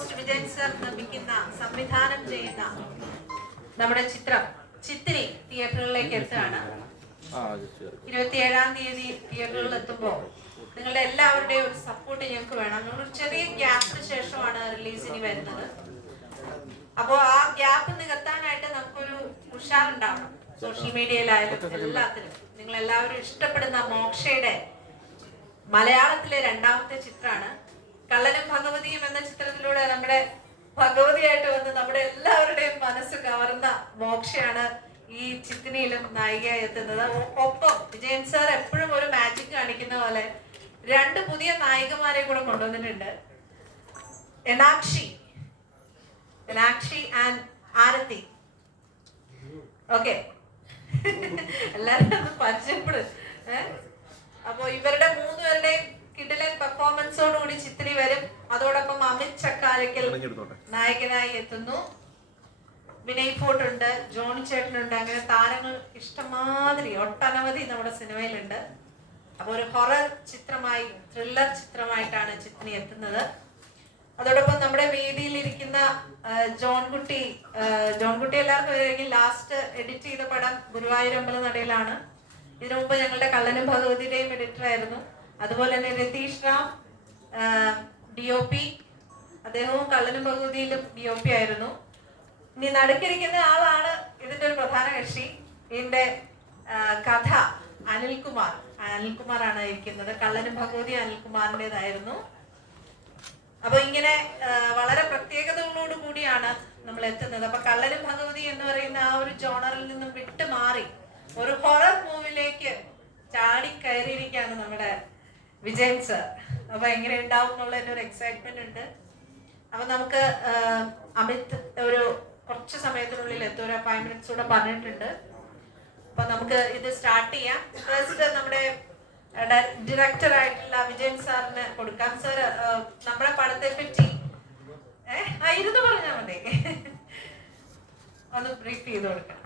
Post Vijayan sir നിർമ്മിക്കുന്ന സംവിധാനം ചെയ്യുന്ന നമ്മുടെ ചിത്രം ചിത്തിരി തിയേറ്ററുകളിലേക്ക് എത്തുകയാണ്. ഇരുപത്തിയേഴാം തീയതി തിയേറ്ററുകളിൽ എത്തുമ്പോൾ നിങ്ങളുടെ എല്ലാവരുടെയും ഒരു സപ്പോർട്ട് ഞങ്ങൾക്ക് വേണം. ഒരു ചെറിയ ഗ്യാപ്പിന് ശേഷമാണ് റിലീസിന് വരുന്നത്. അപ്പോൾ ആ ഗ്യാപ്പ് നികത്താനായിട്ട് നമുക്കൊരു ഉഷാറുണ്ടാവണം സോഷ്യൽ മീഡിയയിലായാലും എല്ലാത്തിലും നിങ്ങൾ എല്ലാവരും ഇഷ്ടപ്പെടുന്ന മോക്ഷയുടെ മലയാളത്തിലെ രണ്ടാമത്തെ ചിത്രമാണ്. കള്ളനും ഭഗവതിയും എന്ന ചിത്രത്തിലൂടെ നമ്മുടെ ഭഗവതിയായിട്ട് വന്ന് നമ്മുടെ എല്ലാവരുടെയും മനസ്സ് കവർന്ന മോക്ഷയാണ് ഈ ചിത്തിനിയിലും നായികയായി എത്തുന്നത്. ഒപ്പം വിജയൻ സാർ എപ്പോഴും ഒരു മാജിക് കാണിക്കുന്ന പോലെ രണ്ട് പുതിയ നായികമാരെ കൂടെ കൊണ്ടുവന്നിട്ടുണ്ട്. എനാക്ഷി. എനാക്ഷി ആൻഡ് ആരതി. ഓക്കെ. എല്ലാരും പരിചയപ്പെടും. അപ്പോ ഇവരുടെ മൂന്നുപേരുടെയും കിടിലൻ പെർഫോമൻസോട് കൂടി ചിത്രി ചക്കാരക്കൽ നായകനായി എത്തുന്നു. വിനയ് ഫോർട്ട് ഉണ്ട് ജോണി ചേട്ടനുണ്ട്. അങ്ങനെ താരങ്ങൾ ഇഷ്ടമാതിരി ഒട്ടനവധി നമ്മുടെ സിനിമയിലുണ്ട്. അപ്പൊ ഒരു ഹൊറർ ചിത്രമായി ത്രില്ലർ ചിത്രമായിട്ടാണ് ചിത്രി എത്തുന്നത്. അതോടൊപ്പം നമ്മുടെ വേദിയിൽ ഇരിക്കുന്ന ജോൺകുട്ടി ജോൺകുട്ടി എല്ലാവർക്കും അറിയാമെങ്കിൽ ലാസ്റ്റ് എഡിറ്റ് ചെയ്ത പടം ഗുരുവായൂർ അമ്പലനടയിലാണ് ഇതിനു മുമ്പ് ഞങ്ങളുടെ കള്ളനും ഭഗവതിയുടെയും എഡിറ്റർ ആയിരുന്നു. അതുപോലെ തന്നെ Ratheesh Ram D O P അദ്ദേഹവും കള്ളനും ഭഗവതിയിലും ബി ഒ പി ആയിരുന്നു. ഇനി നടുക്കിരിക്കുന്ന ആളാണ് ഇതിന്റെ ഒരു പ്രധാന കക്ഷി. ഇതിന്റെ കഥ അനിൽകുമാർ. അനിൽകുമാർ ആണ് ഇരിക്കുന്നത്. കള്ളനും ഭഗവതി അനിൽകുമാറിന്റെതായിരുന്നു അപ്പൊ ഇങ്ങനെ വളരെ പ്രത്യേകതകളോട് കൂടിയാണ് നമ്മൾ എത്തുന്നത്. അപ്പൊ കള്ളനും ഭഗവതി എന്ന് പറയുന്ന ആ ഒരു ജോണറിൽ നിന്നും വിട്ടു മാറി ഒരു ഹൊറർ മൂവിലേക്ക് ചാടി കയറിയിരിക്കുകയാണ് നമ്മുടെ വിജയൻ സർ അപ്പൊ എങ്ങനെ ഉണ്ടാവും എന്നുള്ള എന്റെ ഒരു എക്സൈറ്റ്മെന്റ് ഉണ്ട്. അപ്പൊ നമുക്ക് അമിത് ഒരു കുറച്ച് സമയത്തിനുള്ളിൽ എത്തും ഒരു ഫൈവ് മിനിറ്റ്സ് കൂടെ പറഞ്ഞിട്ടുണ്ട്. അപ്പൊ നമുക്ക് ഇത് സ്റ്റാർട്ട് ചെയ്യാം. ഫസ്റ്റ് നമ്മുടെ ഡയറക്ടർ ആയിട്ടുള്ള വിജയൻ സാറിന് കൊടുക്കാം. സാർ നമ്മുടെ പടത്തെ പറ്റി ഏഹ് ഇരുന്ന് പറഞ്ഞാൽ മതി. ഒന്ന് ബ്രീഫ് ചെയ്ത് കൊടുക്കാം.